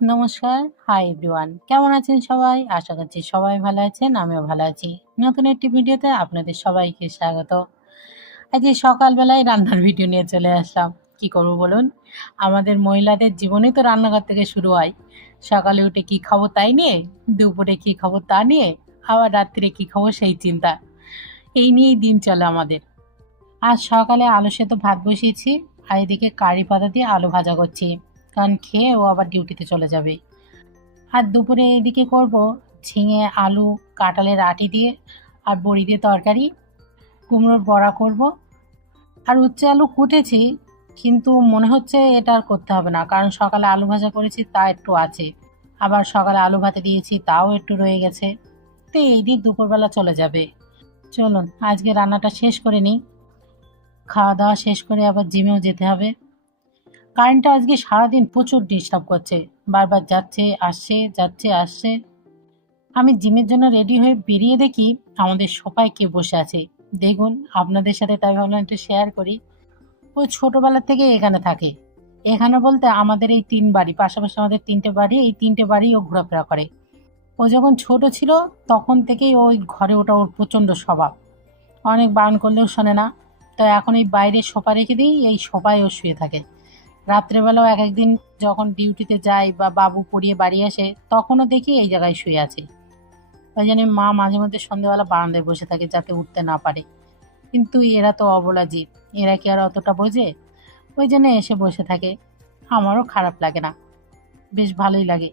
নমস্কার, hi everyone. কেমন আছেন সবাই? আশা করছি সবাই ভালো আছেন, আমিও ভালো আছি। নতুন একটি ভিডিওতে আপনাদের সবাইকে স্বাগত। আজকে সকালবেলায় রান্নার ভিডিও নিয়ে চলে আসলাম। কি করব বলুন? আমাদের মহিলাদের জীবনেই তো রান্নাঘর থেকে শুরু হয়। সকালে উঠে কি খাবো তাই নিয়ে, দুপুরে কি খাবো তা নিয়ে, আবার রাত্রে কি খাবো সেই চিন্তা। এই নিয়েই দিন চলে আমাদের। আজ সকালে আলু সেদ্ধ ভাত বসিয়েছি, আর এদিকে কারি পাতা দিয়ে আলু ভাজা করছি, কারণ খেয়ে ও আবার ডিউটিতে চলে যাবে। আর দুপুরে এদিকে করব ঝিঙে আলু কাঁঠালের আটি দিয়ে আর বড়ি দিয়ে তরকারি, কুমড়োর বড়া করব। আর উচ্ছে আলু কুটেছি, কিন্তু মনে হচ্ছে এটা আর করতে হবে না, কারণ সকালে আলু ভাজা করেছি তা একটু আছে, আবার সকালে আলু ভাতে দিয়েছি তাও একটু রয়ে গেছে। তো এই দিয়ে দুপুরবেলা চলে যাবে। চলুন আজকে রান্নাটা শেষ করে নিই, খাওয়া দাওয়া শেষ করে আবার জিমেও যেতে হবে। কারেন্টটা আজকে সারাদিন প্রচুর ডিস্টার্ব করছে, বারবার যাচ্ছে আসছে যাচ্ছে আসছে। আমি জিমের জন্য রেডি হয়ে বেরিয়ে দেখি আমাদের সোফায় কে বসে আছে। দেখুন আপনাদের সাথে তাই ভাবলাম একটু শেয়ার করি। ও ছোটবেলা থেকে এখানে থাকে। এখানে বলতে আমাদের এই ৩ বাড়ি, পাশাপাশি আমাদের ৩টে বাড়ি, এই ৩টে বাড়ি ও ঘোরাফেরা করে। ও যখন ছোট ছিল তখন থেকেই ওই ঘরে ওটা ওর প্রচণ্ড স্বভাব। অনেক বারণ করলেও শোনে না। তো এখন এই বাইরে সোফা রেখে দিই, এই সোফায় ও শুয়ে থাকে। রাত্রেবেলাও এক একদিন যখন ডিউটিতে যাই বা বাবু পড়িয়ে বাড়ি আসে তখনও দেখি এই জায়গায় শুয়ে আছে। ওই জন্য মা মাঝে মধ্যে সন্ধ্যেবেলা বারান্দায় বসে থাকে যাতে উঠতে না পারে। কিন্তু এরা তো অবলা জীব, এরা কি আর অতটা বোঝে? ওই জন্য এসে বসে থাকে। আমারও খারাপ লাগে না, বেশ ভালোই লাগে।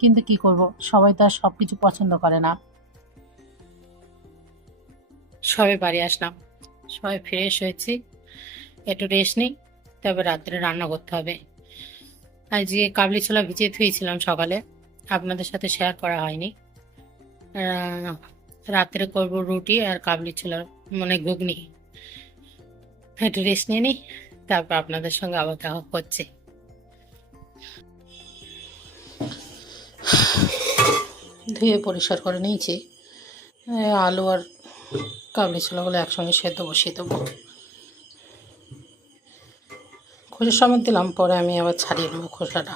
কিন্তু কি করব, সবাই তো আর সব কিছু পছন্দ করে না। সবে বাড়ি আসলাম, সবাই ফ্রেশ হয়েছি, একটু রেস্ট নিই, তবে রাত্রে রান্না করতে হবে। আজকে কাবলি ছোলা ভিজিয়ে ধুয়েছিলাম সকালে, আপনাদের সাথে শেয়ার করা হয়নি। রাত্রে করব রুটি আর কাবলি ছোলার মানে ঘুগনি। একটু রেস্ট নিয়ে নিই, তারপর আপনাদের সঙ্গে আবার দেখা করছে। ধুয়ে পরিষ্কার করে নিয়েছি। আলু আর কাবলি ছোলাগুলো একসঙ্গে সেদ্ধ বসিয়ে দেবো। খোসা সমেত দিলাম, পরে আমি আবার ছাড়িয়ে নেবো খোসাটা।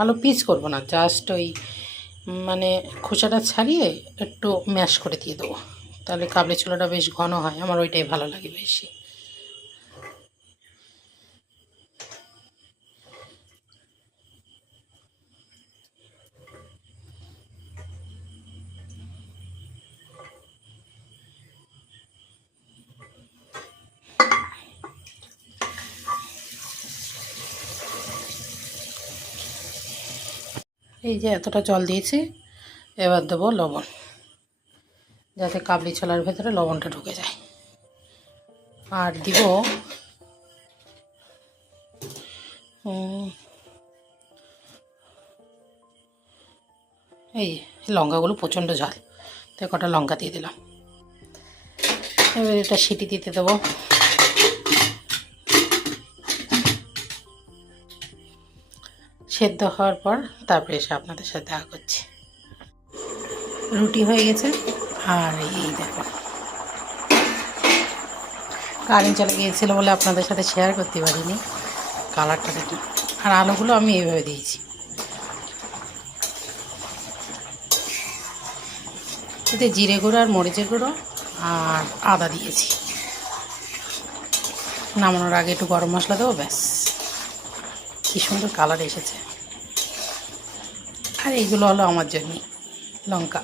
আলু পিস করব না, জাস্ট ওই মানে খোসাটা ছাড়িয়ে একটু ম্যাশ করে দিয়ে দেবো, তাহলে কাবলি ছোলাটা বেশ ঘন হয়, আমার ওইটাই ভালো লাগে বেশি। এই যে এতটা জল দিয়েছি, এবার দেবো লবণ, যাতে কাবলি ছোলার ভেতরে লবণটা ঢুকে যায়। আর দিব এই লঙ্কাগুলো প্রচণ্ড ঝাল, তাই কটা লঙ্কা দিয়ে দিলাম। এবার এটা সিটি দিতে দেবো। সেদ্ধ হওয়ার পর তারপরে এসে আপনাদের সাথে দেখা করছি। রুটি হয়ে গেছে, আর এই দেখো কারেন্ট চলে গিয়েছিলো বলে আপনাদের সাথে শেয়ার করতে পারিনি। কালারটা দেখি। আর আলুগুলো আমি এইভাবে দিয়েছি, এতে জিরে গুঁড়ো আর মরিচের গুঁড়ো আর আদা দিয়েছি। নামানোর আগে একটু গরম মশলা দেবো, ব্যাস। কী সুন্দর কালার এসেছে। আর এইগুলো হলো আমার জন্যই লঙ্কা।